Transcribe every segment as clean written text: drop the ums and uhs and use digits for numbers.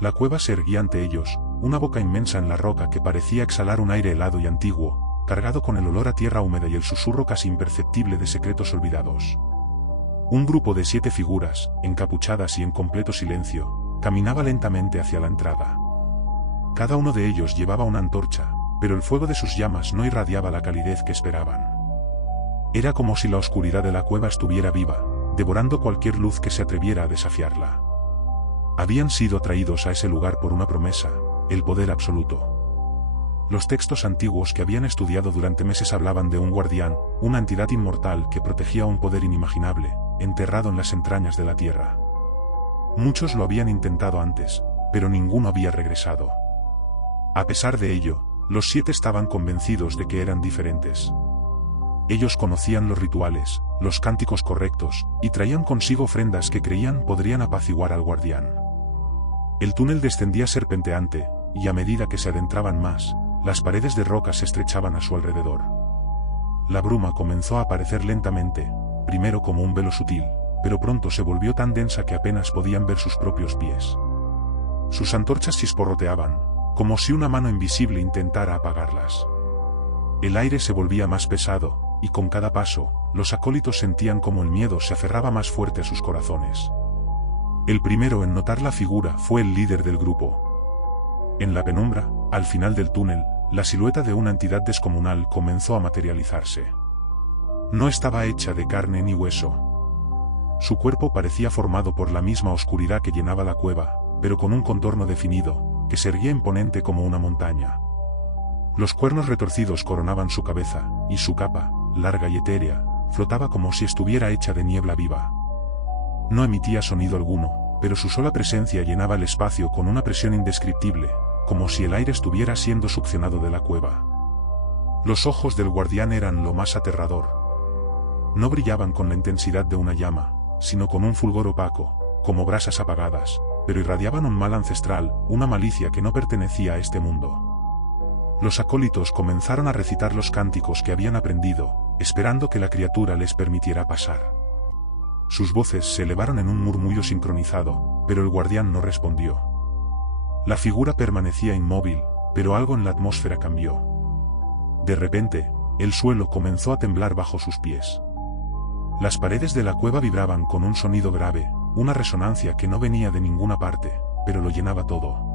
La cueva se erguía ante ellos, una boca inmensa en la roca que parecía exhalar un aire helado y antiguo, cargado con el olor a tierra húmeda y el susurro casi imperceptible de secretos olvidados. Un grupo de 7 figuras, encapuchadas y en completo silencio, caminaba lentamente hacia la entrada. Cada uno de ellos llevaba una antorcha, pero el fuego de sus llamas no irradiaba la calidez que esperaban. Era como si la oscuridad de la cueva estuviera viva, devorando cualquier luz que se atreviera a desafiarla. Habían sido atraídos a ese lugar por una promesa, el poder absoluto. Los textos antiguos que habían estudiado durante meses hablaban de un guardián, una entidad inmortal que protegía un poder inimaginable, enterrado en las entrañas de la tierra. Muchos lo habían intentado antes, pero ninguno había regresado. A pesar de ello, los 7 estaban convencidos de que eran diferentes. Ellos conocían los rituales, los cánticos correctos, y traían consigo ofrendas que creían podrían apaciguar al guardián. El túnel descendía serpenteante, y a medida que se adentraban más, las paredes de roca se estrechaban a su alrededor. La bruma comenzó a aparecer lentamente, primero como un velo sutil, pero pronto se volvió tan densa que apenas podían ver sus propios pies. Sus antorchas chisporroteaban, como si una mano invisible intentara apagarlas. El aire se volvía más pesado, y con cada paso, los acólitos sentían como el miedo se aferraba más fuerte a sus corazones. El primero en notar la figura fue el líder del grupo. En la penumbra, al final del túnel, la silueta de una entidad descomunal comenzó a materializarse. No estaba hecha de carne ni hueso. Su cuerpo parecía formado por la misma oscuridad que llenaba la cueva, pero con un contorno definido, que se erguía imponente como una montaña. Los cuernos retorcidos coronaban su cabeza, y su capa, larga y etérea, flotaba como si estuviera hecha de niebla viva. No emitía sonido alguno, pero su sola presencia llenaba el espacio con una presión indescriptible, como si el aire estuviera siendo succionado de la cueva. Los ojos del guardián eran lo más aterrador. No brillaban con la intensidad de una llama, sino con un fulgor opaco, como brasas apagadas, pero irradiaban un mal ancestral, una malicia que no pertenecía a este mundo. Los acólitos comenzaron a recitar los cánticos que habían aprendido, esperando que la criatura les permitiera pasar. Sus voces se elevaron en un murmullo sincronizado, pero el guardián no respondió. La figura permanecía inmóvil, pero algo en la atmósfera cambió. De repente, el suelo comenzó a temblar bajo sus pies. Las paredes de la cueva vibraban con un sonido grave, una resonancia que no venía de ninguna parte, pero lo llenaba todo.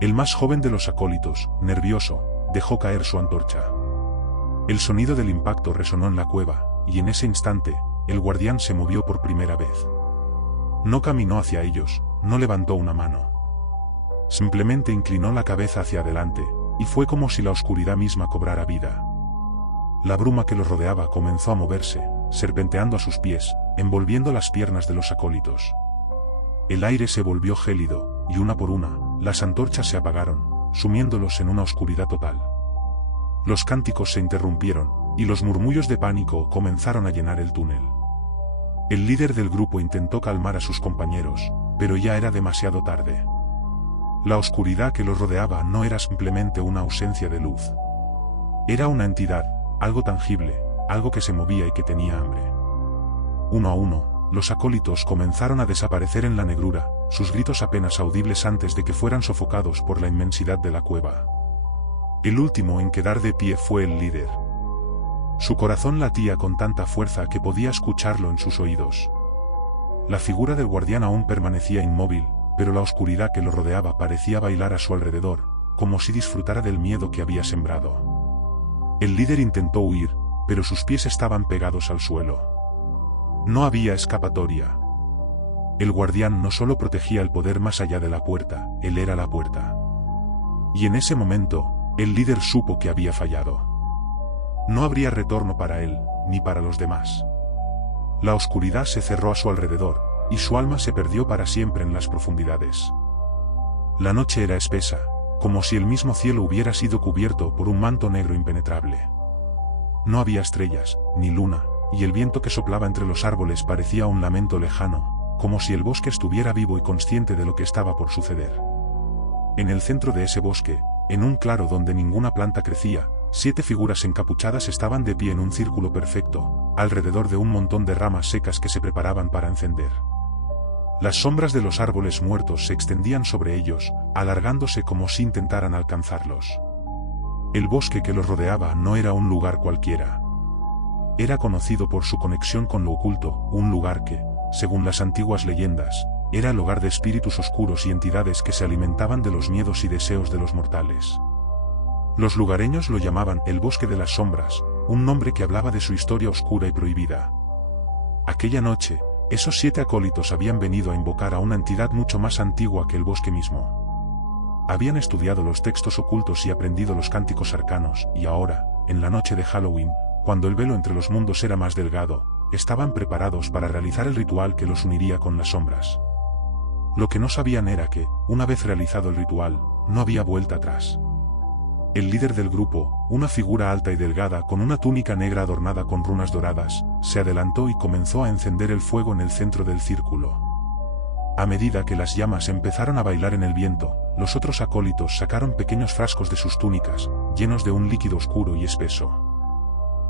El más joven de los acólitos, nervioso, dejó caer su antorcha. El sonido del impacto resonó en la cueva, y en ese instante, el guardián se movió por primera vez. No caminó hacia ellos, no levantó una mano. Simplemente inclinó la cabeza hacia adelante, y fue como si la oscuridad misma cobrara vida. La bruma que los rodeaba comenzó a moverse, serpenteando a sus pies, envolviendo las piernas de los acólitos. El aire se volvió gélido, y una por una, las antorchas se apagaron, sumiéndolos en una oscuridad total. Los cánticos se interrumpieron, y los murmullos de pánico comenzaron a llenar el túnel. El líder del grupo intentó calmar a sus compañeros, pero ya era demasiado tarde. La oscuridad que los rodeaba no era simplemente una ausencia de luz. Era una entidad, algo tangible, algo que se movía y que tenía hambre. Uno a uno, los acólitos comenzaron a desaparecer en la negrura, sus gritos apenas audibles antes de que fueran sofocados por la inmensidad de la cueva. El último en quedar de pie fue el líder. Su corazón latía con tanta fuerza que podía escucharlo en sus oídos. La figura del guardián aún permanecía inmóvil, pero la oscuridad que lo rodeaba parecía bailar a su alrededor, como si disfrutara del miedo que había sembrado. El líder intentó huir, pero sus pies estaban pegados al suelo. No había escapatoria. El guardián no solo protegía el poder más allá de la puerta, él era la puerta. Y en ese momento, el líder supo que había fallado. No habría retorno para él, ni para los demás. La oscuridad se cerró a su alrededor, y su alma se perdió para siempre en las profundidades. La noche era espesa, como si el mismo cielo hubiera sido cubierto por un manto negro impenetrable. No había estrellas, ni luna, y el viento que soplaba entre los árboles parecía un lamento lejano, como si el bosque estuviera vivo y consciente de lo que estaba por suceder. En el centro de ese bosque, en un claro donde ninguna planta crecía, 7 figuras encapuchadas estaban de pie en un círculo perfecto, alrededor de un montón de ramas secas que se preparaban para encender. Las sombras de los árboles muertos se extendían sobre ellos, alargándose como si intentaran alcanzarlos. El bosque que los rodeaba no era un lugar cualquiera. Era conocido por su conexión con lo oculto, un lugar que, según las antiguas leyendas, era el hogar de espíritus oscuros y entidades que se alimentaban de los miedos y deseos de los mortales. Los lugareños lo llamaban el Bosque de las Sombras, un nombre que hablaba de su historia oscura y prohibida. Aquella noche, esos 7 acólitos habían venido a invocar a una entidad mucho más antigua que el bosque mismo. Habían estudiado los textos ocultos y aprendido los cánticos arcanos, y ahora, en la noche de Halloween, cuando el velo entre los mundos era más delgado, estaban preparados para realizar el ritual que los uniría con las sombras. Lo que no sabían era que, una vez realizado el ritual, no había vuelta atrás. El líder del grupo, una figura alta y delgada con una túnica negra adornada con runas doradas, se adelantó y comenzó a encender el fuego en el centro del círculo. A medida que las llamas empezaron a bailar en el viento, los otros acólitos sacaron pequeños frascos de sus túnicas, llenos de un líquido oscuro y espeso.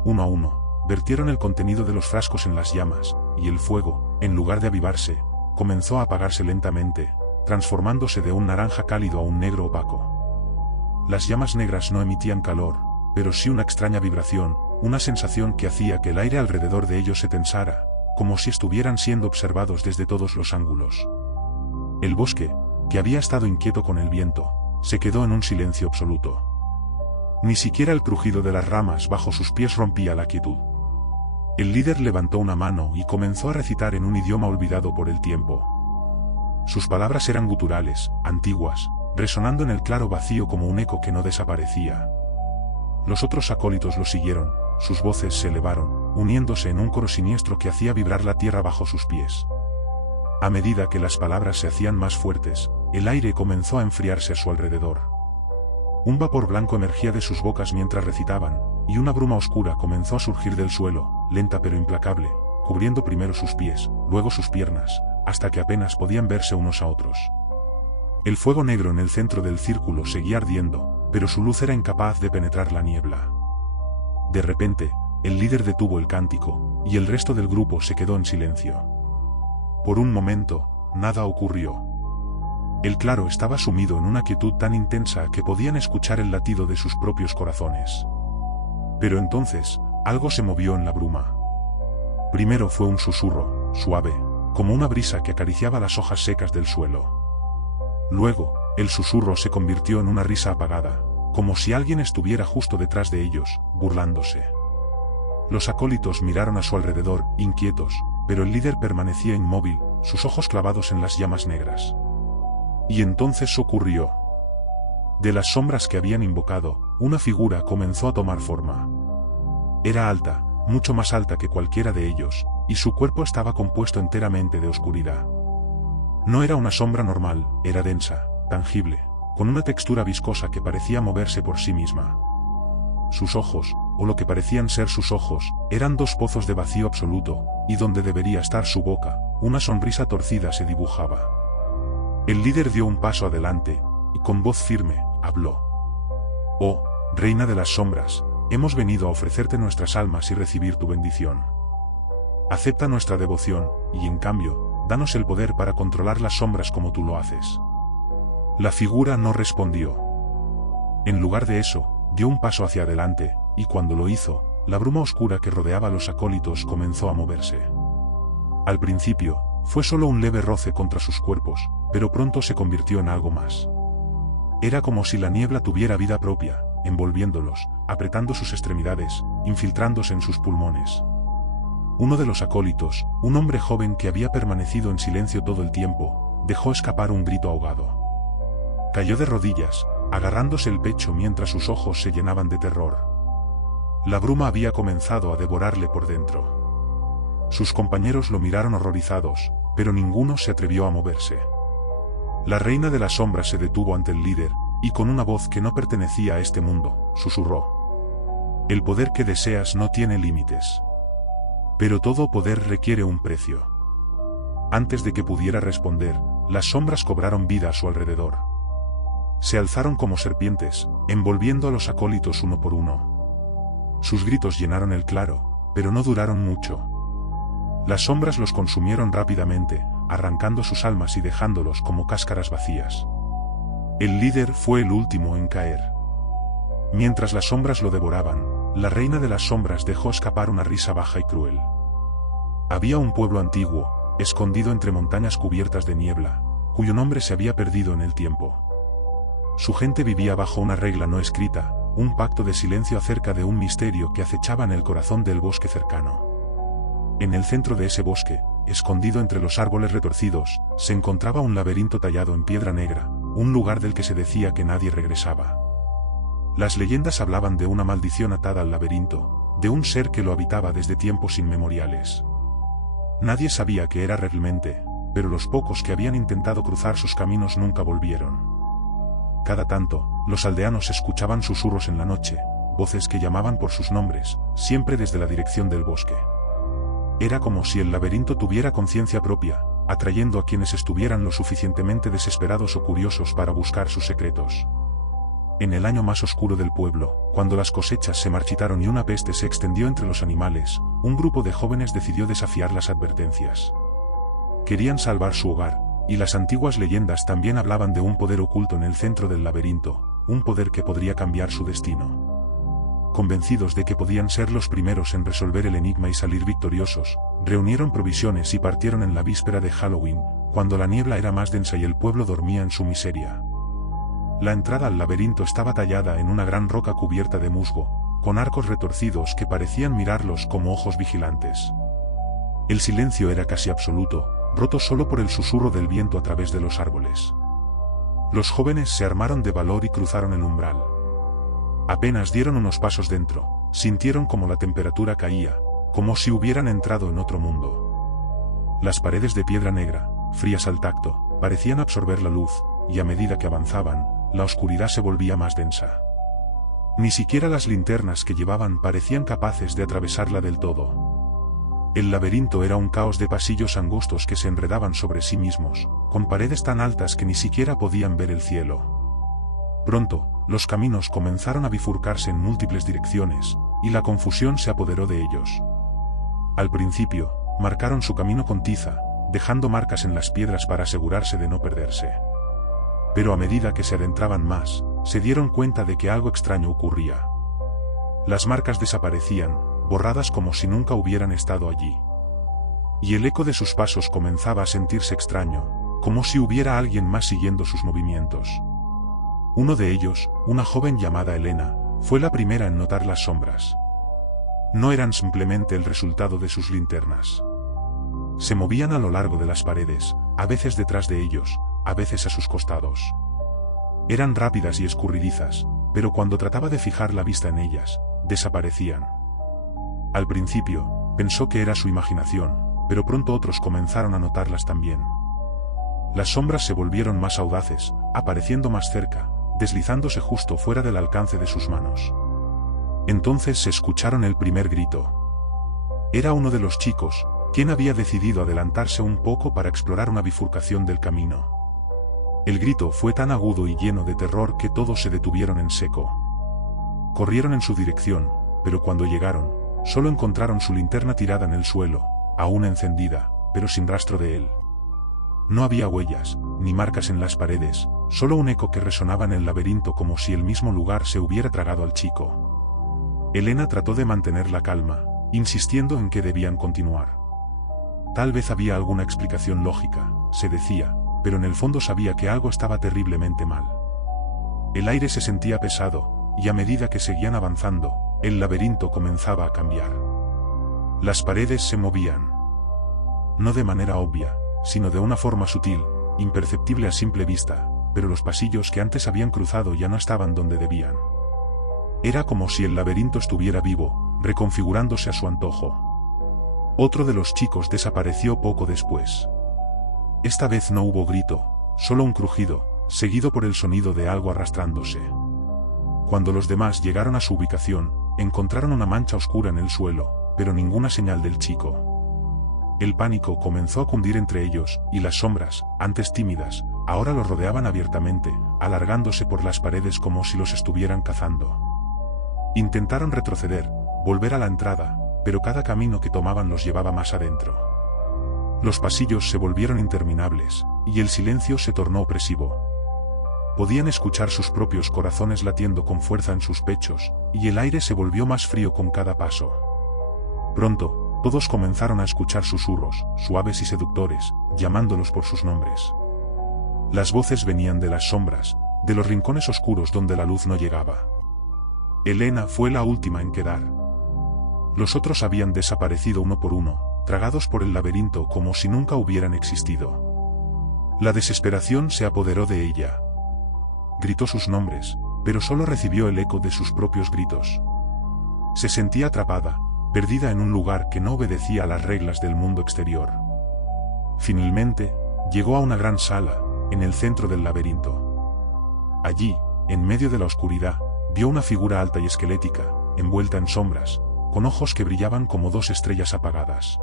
Uno a uno, vertieron el contenido de los frascos en las llamas, y el fuego, en lugar de avivarse, comenzó a apagarse lentamente, transformándose de un naranja cálido a un negro opaco. Las llamas negras no emitían calor, pero sí una extraña vibración, una sensación que hacía que el aire alrededor de ellos se tensara, como si estuvieran siendo observados desde todos los ángulos. El bosque, que había estado inquieto con el viento, se quedó en un silencio absoluto. Ni siquiera el crujido de las ramas bajo sus pies rompía la quietud. El líder levantó una mano y comenzó a recitar en un idioma olvidado por el tiempo. Sus palabras eran guturales, antiguas, resonando en el claro vacío como un eco que no desaparecía. Los otros acólitos lo siguieron, sus voces se elevaron, uniéndose en un coro siniestro que hacía vibrar la tierra bajo sus pies. A medida que las palabras se hacían más fuertes, el aire comenzó a enfriarse a su alrededor. Un vapor blanco emergía de sus bocas mientras recitaban, y una bruma oscura comenzó a surgir del suelo, lenta pero implacable, cubriendo primero sus pies, luego sus piernas, hasta que apenas podían verse unos a otros. El fuego negro en el centro del círculo seguía ardiendo, pero su luz era incapaz de penetrar la niebla. De repente, el líder detuvo el cántico, y el resto del grupo se quedó en silencio. Por un momento, nada ocurrió. El claro estaba sumido en una quietud tan intensa que podían escuchar el latido de sus propios corazones. Pero entonces, algo se movió en la bruma. Primero fue un susurro, suave, como una brisa que acariciaba las hojas secas del suelo. Luego, el susurro se convirtió en una risa apagada, como si alguien estuviera justo detrás de ellos, burlándose. Los acólitos miraron a su alrededor, inquietos, pero el líder permanecía inmóvil, sus ojos clavados en las llamas negras. Y entonces ocurrió. De las sombras que habían invocado, una figura comenzó a tomar forma. Era alta, mucho más alta que cualquiera de ellos, y su cuerpo estaba compuesto enteramente de oscuridad. No era una sombra normal, era densa, tangible, con una textura viscosa que parecía moverse por sí misma. Sus ojos, o lo que parecían ser sus ojos, eran 2 pozos de vacío absoluto, y donde debería estar su boca, una sonrisa torcida se dibujaba. El líder dio un paso adelante, y con voz firme, habló. «Oh, Reina de las Sombras, hemos venido a ofrecerte nuestras almas y recibir tu bendición. Acepta nuestra devoción, y en cambio, danos el poder para controlar las sombras como tú lo haces». La figura no respondió. En lugar de eso, dio un paso hacia adelante, y cuando lo hizo, la bruma oscura que rodeaba a los acólitos comenzó a moverse. Al principio, fue solo un leve roce contra sus cuerpos, pero pronto se convirtió en algo más. Era como si la niebla tuviera vida propia, envolviéndolos, apretando sus extremidades, infiltrándose en sus pulmones. Uno de los acólitos, un hombre joven que había permanecido en silencio todo el tiempo, dejó escapar un grito ahogado. Cayó de rodillas, agarrándose el pecho mientras sus ojos se llenaban de terror. La bruma había comenzado a devorarle por dentro. Sus compañeros lo miraron horrorizados, pero ninguno se atrevió a moverse. La reina de las sombras se detuvo ante el líder, y con una voz que no pertenecía a este mundo, susurró. «El poder que deseas no tiene límites. Pero todo poder requiere un precio». Antes de que pudiera responder, las sombras cobraron vida a su alrededor. Se alzaron como serpientes, envolviendo a los acólitos uno por uno. Sus gritos llenaron el claro, pero no duraron mucho. Las sombras los consumieron rápidamente, arrancando sus almas y dejándolos como cáscaras vacías. El líder fue el último en caer. Mientras las sombras lo devoraban, la reina de las sombras dejó escapar una risa baja y cruel. Había un pueblo antiguo, escondido entre montañas cubiertas de niebla, cuyo nombre se había perdido en el tiempo. Su gente vivía bajo una regla no escrita, un pacto de silencio acerca de un misterio que acechaba en el corazón del bosque cercano. En el centro de ese bosque, escondido entre los árboles retorcidos, se encontraba un laberinto tallado en piedra negra, un lugar del que se decía que nadie regresaba. Las leyendas hablaban de una maldición atada al laberinto, de un ser que lo habitaba desde tiempos inmemoriales. Nadie sabía qué era realmente, pero los pocos que habían intentado cruzar sus caminos nunca volvieron. Cada tanto, los aldeanos escuchaban susurros en la noche, voces que llamaban por sus nombres, siempre desde la dirección del bosque. Era como si el laberinto tuviera conciencia propia, atrayendo a quienes estuvieran lo suficientemente desesperados o curiosos para buscar sus secretos. En el año más oscuro del pueblo, cuando las cosechas se marchitaron y una peste se extendió entre los animales, un grupo de jóvenes decidió desafiar las advertencias. Querían salvar su hogar, y las antiguas leyendas también hablaban de un poder oculto en el centro del laberinto, un poder que podría cambiar su destino. Convencidos de que podían ser los primeros en resolver el enigma y salir victoriosos, reunieron provisiones y partieron en la víspera de Halloween, cuando la niebla era más densa y el pueblo dormía en su miseria. La entrada al laberinto estaba tallada en una gran roca cubierta de musgo, con arcos retorcidos que parecían mirarlos como ojos vigilantes. El silencio era casi absoluto, roto solo por el susurro del viento a través de los árboles. Los jóvenes se armaron de valor y cruzaron el umbral. Apenas dieron unos pasos dentro, sintieron como la temperatura caía, como si hubieran entrado en otro mundo. Las paredes de piedra negra, frías al tacto, parecían absorber la luz, y a medida que avanzaban, la oscuridad se volvía más densa. Ni siquiera las linternas que llevaban parecían capaces de atravesarla del todo. El laberinto era un caos de pasillos angostos que se enredaban sobre sí mismos, con paredes tan altas que ni siquiera podían ver el cielo. Pronto, los caminos comenzaron a bifurcarse en múltiples direcciones, y la confusión se apoderó de ellos. Al principio, marcaron su camino con tiza, dejando marcas en las piedras para asegurarse de no perderse. Pero a medida que se adentraban más, se dieron cuenta de que algo extraño ocurría. Las marcas desaparecían, borradas como si nunca hubieran estado allí. Y el eco de sus pasos comenzaba a sentirse extraño, como si hubiera alguien más siguiendo sus movimientos. Uno de ellos, una joven llamada Elena, fue la primera en notar las sombras. No eran simplemente el resultado de sus linternas. Se movían a lo largo de las paredes, a veces detrás de ellos, a veces a sus costados. Eran rápidas y escurridizas, pero cuando trataba de fijar la vista en ellas, desaparecían. Al principio, pensó que era su imaginación, pero pronto otros comenzaron a notarlas también. Las sombras se volvieron más audaces, apareciendo más cerca, deslizándose justo fuera del alcance de sus manos. Entonces se escucharon el primer grito. Era uno de los chicos, quien había decidido adelantarse un poco para explorar una bifurcación del camino. El grito fue tan agudo y lleno de terror que todos se detuvieron en seco. Corrieron en su dirección, pero cuando llegaron, solo encontraron su linterna tirada en el suelo, aún encendida, pero sin rastro de él. No había huellas, ni marcas en las paredes, solo un eco que resonaba en el laberinto como si el mismo lugar se hubiera tragado al chico. Elena trató de mantener la calma, insistiendo en que debían continuar. Tal vez había alguna explicación lógica, se decía, pero en el fondo sabía que algo estaba terriblemente mal. El aire se sentía pesado, y a medida que seguían avanzando, el laberinto comenzaba a cambiar. Las paredes se movían. No de manera obvia, sino de una forma sutil, imperceptible a simple vista, pero los pasillos que antes habían cruzado ya no estaban donde debían. Era como si el laberinto estuviera vivo, reconfigurándose a su antojo. Otro de los chicos desapareció poco después. Esta vez no hubo grito, solo un crujido, seguido por el sonido de algo arrastrándose. Cuando los demás llegaron a su ubicación, encontraron una mancha oscura en el suelo, pero ninguna señal del chico. El pánico comenzó a cundir entre ellos, y las sombras, antes tímidas, ahora los rodeaban abiertamente, alargándose por las paredes como si los estuvieran cazando. Intentaron retroceder, volver a la entrada, pero cada camino que tomaban los llevaba más adentro. Los pasillos se volvieron interminables, y el silencio se tornó opresivo. Podían escuchar sus propios corazones latiendo con fuerza en sus pechos, y el aire se volvió más frío con cada paso. Pronto, todos comenzaron a escuchar susurros, suaves y seductores, llamándolos por sus nombres. Las voces venían de las sombras, de los rincones oscuros donde la luz no llegaba. Elena fue la última en quedar. Los otros habían desaparecido uno por uno, tragados por el laberinto como si nunca hubieran existido. La desesperación se apoderó de ella. Gritó sus nombres, pero solo recibió el eco de sus propios gritos. Se sentía atrapada, perdida en un lugar que no obedecía a las reglas del mundo exterior. Finalmente, llegó a una gran sala, en el centro del laberinto. Allí, en medio de la oscuridad, vio una figura alta y esquelética, envuelta en sombras, con ojos que brillaban como dos estrellas apagadas.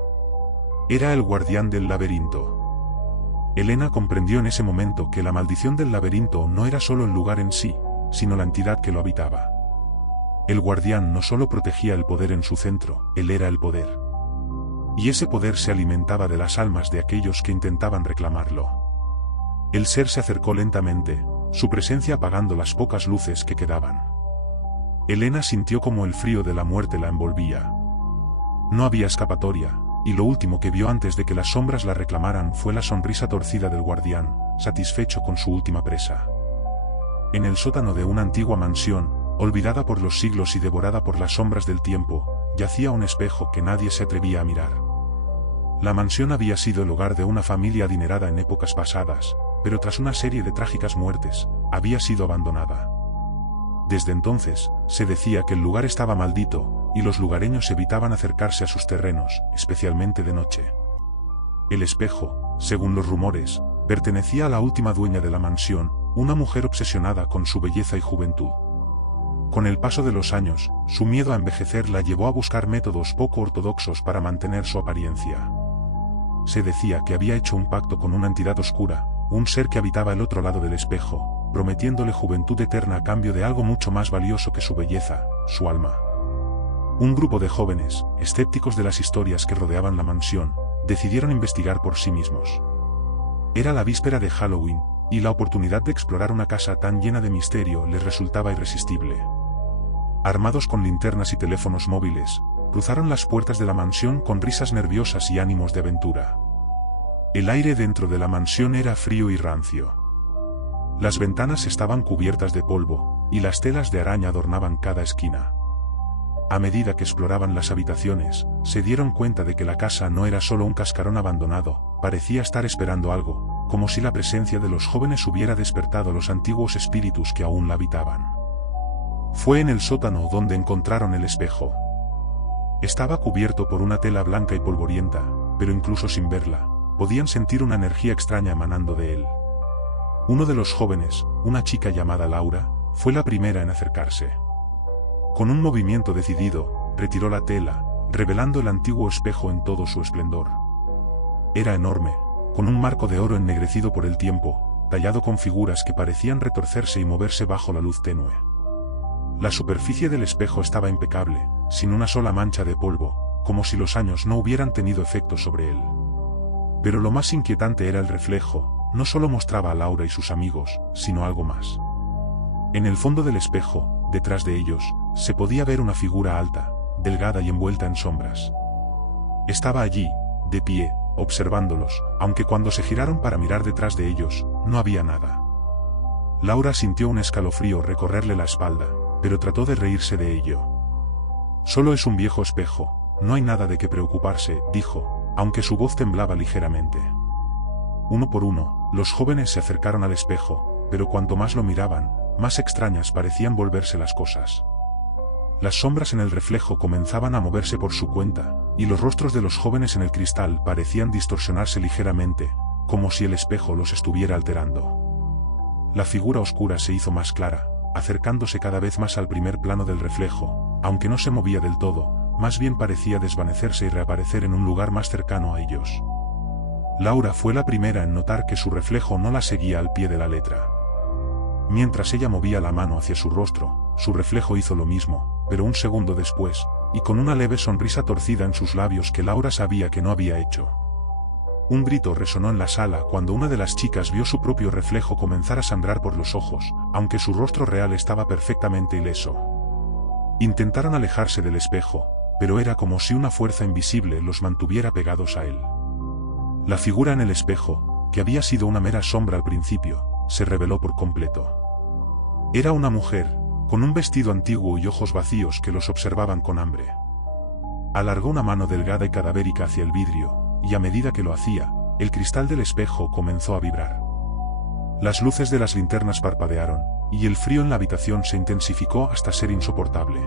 Era el guardián del laberinto. Elena comprendió en ese momento que la maldición del laberinto no era solo el lugar en sí, sino la entidad que lo habitaba. El guardián no solo protegía el poder en su centro, él era el poder. Y ese poder se alimentaba de las almas de aquellos que intentaban reclamarlo. El ser se acercó lentamente, su presencia apagando las pocas luces que quedaban. Elena sintió como el frío de la muerte la envolvía. No había escapatoria, y lo último que vio antes de que las sombras la reclamaran fue la sonrisa torcida del guardián, satisfecho con su última presa. En el sótano de una antigua mansión, olvidada por los siglos y devorada por las sombras del tiempo, yacía un espejo que nadie se atrevía a mirar. La mansión había sido el hogar de una familia adinerada en épocas pasadas, pero tras una serie de trágicas muertes, había sido abandonada. Desde entonces, se decía que el lugar estaba maldito, y los lugareños evitaban acercarse a sus terrenos, especialmente de noche. El espejo, según los rumores, pertenecía a la última dueña de la mansión, una mujer obsesionada con su belleza y juventud. Con el paso de los años, su miedo a envejecer la llevó a buscar métodos poco ortodoxos para mantener su apariencia. Se decía que había hecho un pacto con una entidad oscura, un ser que habitaba el otro lado del espejo, prometiéndole juventud eterna a cambio de algo mucho más valioso que su belleza, su alma. Un grupo de jóvenes, escépticos de las historias que rodeaban la mansión, decidieron investigar por sí mismos. Era la víspera de Halloween, y la oportunidad de explorar una casa tan llena de misterio les resultaba irresistible. Armados con linternas y teléfonos móviles, cruzaron las puertas de la mansión con risas nerviosas y ánimos de aventura. El aire dentro de la mansión era frío y rancio. Las ventanas estaban cubiertas de polvo, y las telas de araña adornaban cada esquina. A medida que exploraban las habitaciones, se dieron cuenta de que la casa no era solo un cascarón abandonado, parecía estar esperando algo, como si la presencia de los jóvenes hubiera despertado los antiguos espíritus que aún la habitaban. Fue en el sótano donde encontraron el espejo. Estaba cubierto por una tela blanca y polvorienta, pero incluso sin verla, podían sentir una energía extraña emanando de él. Uno de los jóvenes, una chica llamada Laura, fue la primera en acercarse. Con un movimiento decidido, retiró la tela, revelando el antiguo espejo en todo su esplendor. Era enorme, con un marco de oro ennegrecido por el tiempo, tallado con figuras que parecían retorcerse y moverse bajo la luz tenue. La superficie del espejo estaba impecable, sin una sola mancha de polvo, como si los años no hubieran tenido efecto sobre él. Pero lo más inquietante era el reflejo, no solo mostraba a Laura y sus amigos, sino algo más. En el fondo del espejo, detrás de ellos, se podía ver una figura alta, delgada y envuelta en sombras. Estaba allí, de pie, observándolos, aunque cuando se giraron para mirar detrás de ellos, no había nada. Laura sintió un escalofrío recorrerle la espalda, pero trató de reírse de ello. Solo es un viejo espejo, no hay nada de qué preocuparse, dijo, aunque su voz temblaba ligeramente. Uno por uno, los jóvenes se acercaron al espejo, pero cuanto más lo miraban, más extrañas parecían volverse las cosas. Las sombras en el reflejo comenzaban a moverse por su cuenta, y los rostros de los jóvenes en el cristal parecían distorsionarse ligeramente, como si el espejo los estuviera alterando. La figura oscura se hizo más clara, acercándose cada vez más al primer plano del reflejo, aunque no se movía del todo, más bien parecía desvanecerse y reaparecer en un lugar más cercano a ellos. Laura fue la primera en notar que su reflejo no la seguía al pie de la letra. Mientras ella movía la mano hacia su rostro, su reflejo hizo lo mismo, pero un segundo después, y con una leve sonrisa torcida en sus labios que Laura sabía que no había hecho. Un grito resonó en la sala cuando una de las chicas vio su propio reflejo comenzar a sangrar por los ojos, aunque su rostro real estaba perfectamente ileso. Intentaron alejarse del espejo, pero era como si una fuerza invisible los mantuviera pegados a él. La figura en el espejo, que había sido una mera sombra al principio, se reveló por completo. Era una mujer, con un vestido antiguo y ojos vacíos que los observaban con hambre. Alargó una mano delgada y cadavérica hacia el vidrio, y a medida que lo hacía, el cristal del espejo comenzó a vibrar. Las luces de las linternas parpadearon, y el frío en la habitación se intensificó hasta ser insoportable.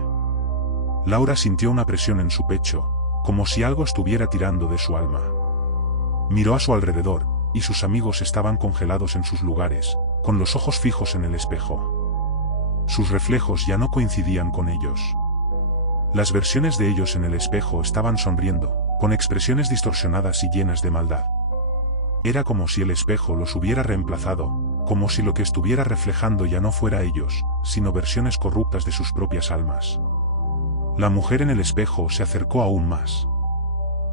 Laura sintió una presión en su pecho, como si algo estuviera tirando de su alma. Miró a su alrededor, y sus amigos estaban congelados en sus lugares, con los ojos fijos en el espejo. Sus reflejos ya no coincidían con ellos. Las versiones de ellos en el espejo estaban sonriendo, con expresiones distorsionadas y llenas de maldad. Era como si el espejo los hubiera reemplazado, como si lo que estuviera reflejando ya no fuera ellos, sino versiones corruptas de sus propias almas. La mujer en el espejo se acercó aún más.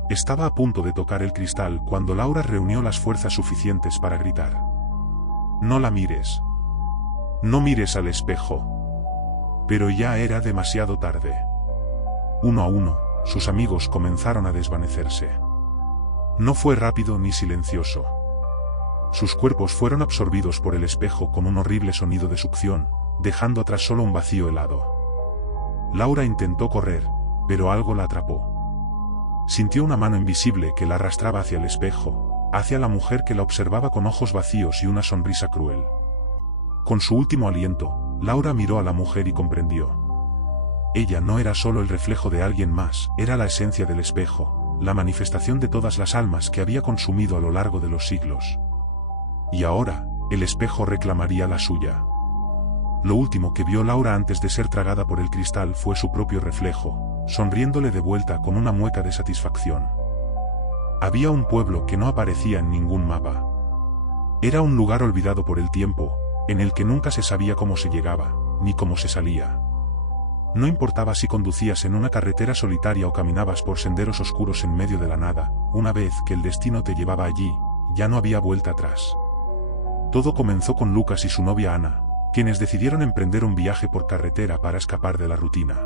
Estaba a punto de tocar el cristal cuando Laura reunió las fuerzas suficientes para gritar. «No la mires. No mires al espejo». Pero ya era demasiado tarde. Uno a uno, sus amigos comenzaron a desvanecerse. No fue rápido ni silencioso. Sus cuerpos fueron absorbidos por el espejo con un horrible sonido de succión, dejando atrás solo un vacío helado. Laura intentó correr, pero algo la atrapó. Sintió una mano invisible que la arrastraba hacia el espejo, hacia la mujer que la observaba con ojos vacíos y una sonrisa cruel. Con su último aliento, Laura miró a la mujer y comprendió. Ella no era solo el reflejo de alguien más, era la esencia del espejo, la manifestación de todas las almas que había consumido a lo largo de los siglos. Y ahora, el espejo reclamaría la suya. Lo último que vio Laura antes de ser tragada por el cristal fue su propio reflejo, sonriéndole de vuelta con una mueca de satisfacción. Había un pueblo que no aparecía en ningún mapa. Era un lugar olvidado por el tiempo, en el que nunca se sabía cómo se llegaba, ni cómo se salía. No importaba si conducías en una carretera solitaria o caminabas por senderos oscuros en medio de la nada, una vez que el destino te llevaba allí, ya no había vuelta atrás. Todo comenzó con Lucas y su novia Ana, quienes decidieron emprender un viaje por carretera para escapar de la rutina.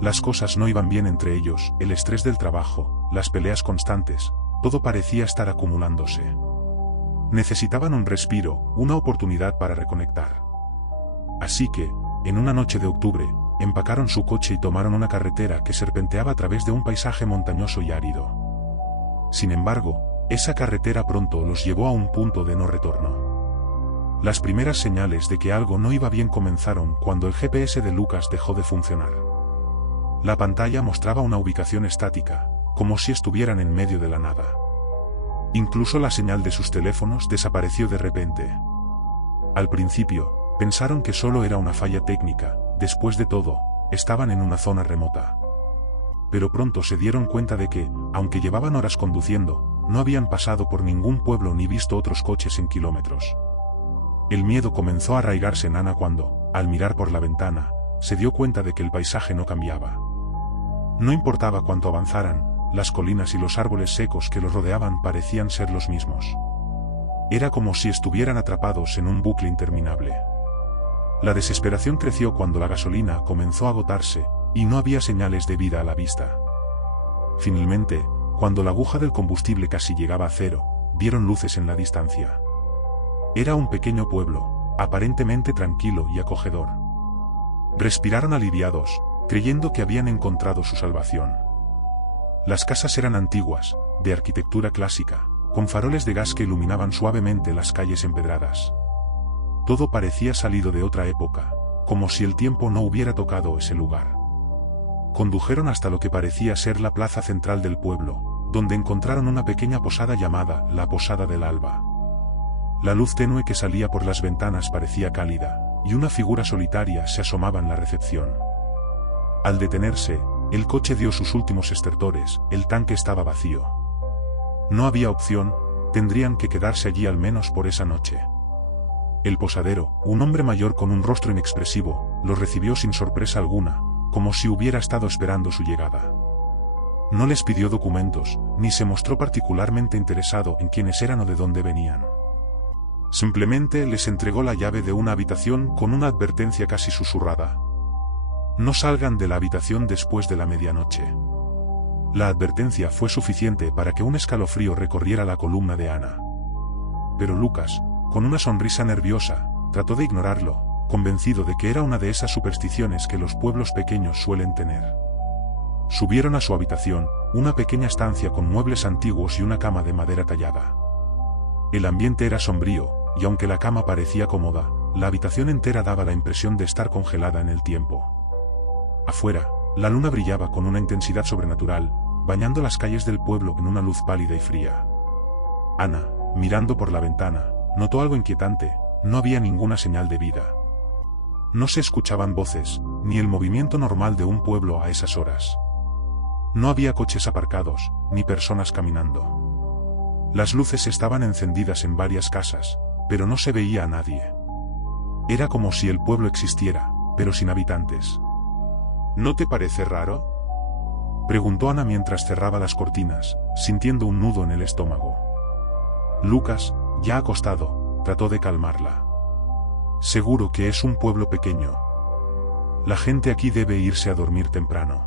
Las cosas no iban bien entre ellos, el estrés del trabajo, las peleas constantes, todo parecía estar acumulándose. Necesitaban un respiro, una oportunidad para reconectar. Así que, en una noche de octubre, empacaron su coche y tomaron una carretera que serpenteaba a través de un paisaje montañoso y árido. Sin embargo, esa carretera pronto los llevó a un punto de no retorno. Las primeras señales de que algo no iba bien comenzaron cuando el GPS de Lucas dejó de funcionar. La pantalla mostraba una ubicación estática, como si estuvieran en medio de la nada. Incluso la señal de sus teléfonos desapareció de repente. Al principio, pensaron que solo era una falla técnica, después de todo, estaban en una zona remota. Pero pronto se dieron cuenta de que, aunque llevaban horas conduciendo, no habían pasado por ningún pueblo ni visto otros coches en kilómetros. El miedo comenzó a arraigarse en Ana cuando, al mirar por la ventana, se dio cuenta de que el paisaje no cambiaba. No importaba cuánto avanzaran, las colinas y los árboles secos que los rodeaban parecían ser los mismos. Era como si estuvieran atrapados en un bucle interminable. La desesperación creció cuando la gasolina comenzó a agotarse, y no había señales de vida a la vista. Finalmente, cuando la aguja del combustible casi llegaba a cero, vieron luces en la distancia. Era un pequeño pueblo, aparentemente tranquilo y acogedor. Respiraron aliviados, creyendo que habían encontrado su salvación. Las casas eran antiguas, de arquitectura clásica, con faroles de gas que iluminaban suavemente las calles empedradas. Todo parecía salido de otra época, como si el tiempo no hubiera tocado ese lugar. Condujeron hasta lo que parecía ser la plaza central del pueblo, donde encontraron una pequeña posada llamada la Posada del Alba. La luz tenue que salía por las ventanas parecía cálida, y una figura solitaria se asomaba en la recepción. Al detenerse, el coche dio sus últimos estertores, el tanque estaba vacío. No había opción, tendrían que quedarse allí al menos por esa noche. El posadero, un hombre mayor con un rostro inexpresivo, los recibió sin sorpresa alguna, como si hubiera estado esperando su llegada. No les pidió documentos, ni se mostró particularmente interesado en quiénes eran o de dónde venían. Simplemente les entregó la llave de una habitación con una advertencia casi susurrada. No salgan de la habitación después de la medianoche. La advertencia fue suficiente para que un escalofrío recorriera la columna de Ana. Pero Lucas, con una sonrisa nerviosa, trató de ignorarlo, convencido de que era una de esas supersticiones que los pueblos pequeños suelen tener. Subieron a su habitación, una pequeña estancia con muebles antiguos y una cama de madera tallada. El ambiente era sombrío, y aunque la cama parecía cómoda, la habitación entera daba la impresión de estar congelada en el tiempo. Afuera, la luna brillaba con una intensidad sobrenatural, bañando las calles del pueblo en una luz pálida y fría. Ana, mirando por la ventana, notó algo inquietante: no había ninguna señal de vida. No se escuchaban voces, ni el movimiento normal de un pueblo a esas horas. No había coches aparcados, ni personas caminando. Las luces estaban encendidas en varias casas, pero no se veía a nadie. Era como si el pueblo existiera, pero sin habitantes. ¿No te parece raro?, preguntó Ana mientras cerraba las cortinas, sintiendo un nudo en el estómago. Lucas, ya acostado, trató de calmarla. Seguro que es un pueblo pequeño. La gente aquí debe irse a dormir temprano.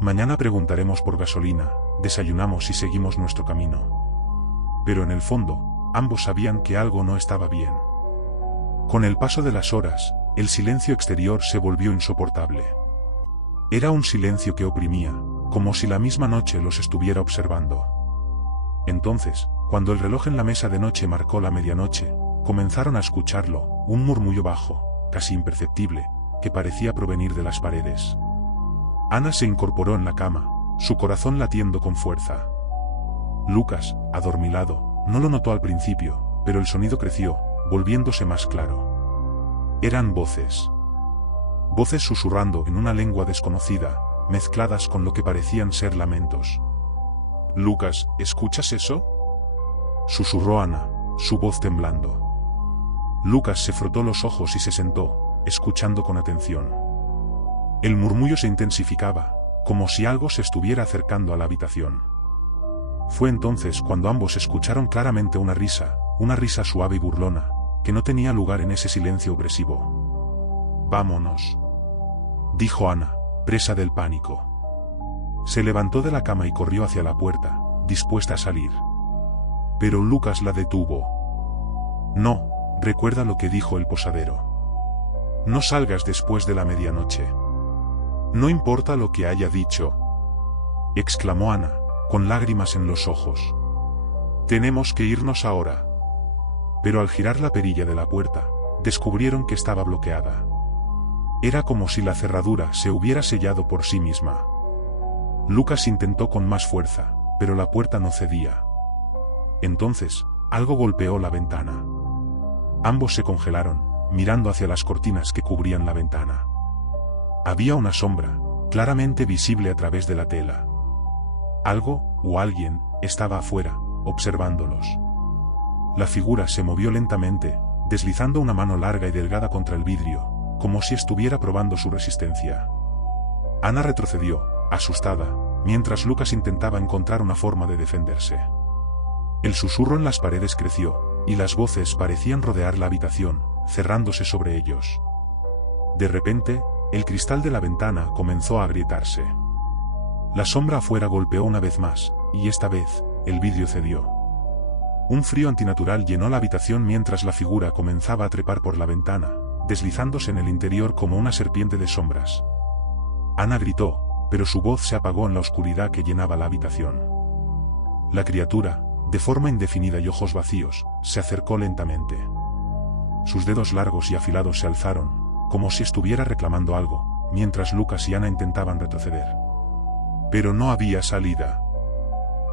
Mañana preguntaremos por gasolina, desayunamos y seguimos nuestro camino. Pero en el fondo, ambos sabían que algo no estaba bien. Con el paso de las horas, el silencio exterior se volvió insoportable. Era un silencio que oprimía, como si la misma noche los estuviera observando. Entonces, cuando el reloj en la mesa de noche marcó la medianoche, comenzaron a escucharlo, un murmullo bajo, casi imperceptible, que parecía provenir de las paredes. Ana se incorporó en la cama, su corazón latiendo con fuerza. Lucas, adormilado, no lo notó al principio, pero el sonido creció, volviéndose más claro. Eran voces. Voces susurrando en una lengua desconocida, mezcladas con lo que parecían ser lamentos. «Lucas, ¿escuchas eso?», susurró Ana, su voz temblando. Lucas se frotó los ojos y se sentó, escuchando con atención. El murmullo se intensificaba, como si algo se estuviera acercando a la habitación. Fue entonces cuando ambos escucharon claramente una risa suave y burlona, que no tenía lugar en ese silencio opresivo. «Vámonos», dijo Ana, presa del pánico. Se levantó de la cama y corrió hacia la puerta, dispuesta a salir. Pero Lucas la detuvo. «No, recuerda lo que dijo el posadero. No salgas después de la medianoche. No importa lo que haya dicho», exclamó Ana, con lágrimas en los ojos. «Tenemos que irnos ahora». Pero al girar la perilla de la puerta, descubrieron que estaba bloqueada. Era como si la cerradura se hubiera sellado por sí misma. Lucas intentó con más fuerza, pero la puerta no cedía. Entonces, algo golpeó la ventana. Ambos se congelaron, mirando hacia las cortinas que cubrían la ventana. Había una sombra, claramente visible a través de la tela. Algo, o alguien, estaba afuera, observándolos. La figura se movió lentamente, deslizando una mano larga y delgada contra el vidrio, como si estuviera probando su resistencia. Ana retrocedió, asustada, mientras Lucas intentaba encontrar una forma de defenderse. El susurro en las paredes creció, y las voces parecían rodear la habitación, cerrándose sobre ellos. De repente, el cristal de la ventana comenzó a agrietarse. La sombra afuera golpeó una vez más, y esta vez, el vidrio cedió. Un frío antinatural llenó la habitación mientras la figura comenzaba a trepar por la ventana, deslizándose en el interior como una serpiente de sombras. Ana gritó, pero su voz se apagó en la oscuridad que llenaba la habitación. La criatura, de forma indefinida y ojos vacíos, se acercó lentamente. Sus dedos largos y afilados se alzaron, como si estuviera reclamando algo, mientras Lucas y Ana intentaban retroceder. Pero no había salida.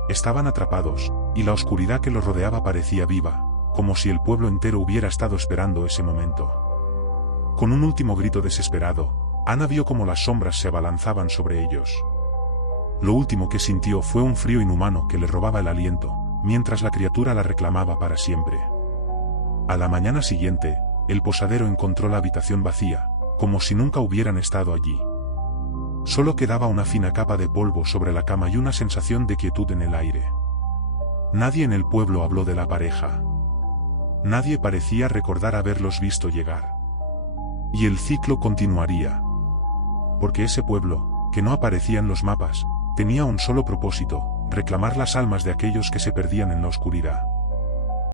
Estaban atrapados, y la oscuridad que los rodeaba parecía viva, como si el pueblo entero hubiera estado esperando ese momento. Con un último grito desesperado, Ana vio cómo las sombras se abalanzaban sobre ellos. Lo último que sintió fue un frío inhumano que le robaba el aliento, mientras la criatura la reclamaba para siempre. A la mañana siguiente, el posadero encontró la habitación vacía, como si nunca hubieran estado allí. Solo quedaba una fina capa de polvo sobre la cama y una sensación de quietud en el aire. Nadie en el pueblo habló de la pareja. Nadie parecía recordar haberlos visto llegar. Y el ciclo continuaría. Porque ese pueblo, que no aparecía en los mapas, tenía un solo propósito: reclamar las almas de aquellos que se perdían en la oscuridad.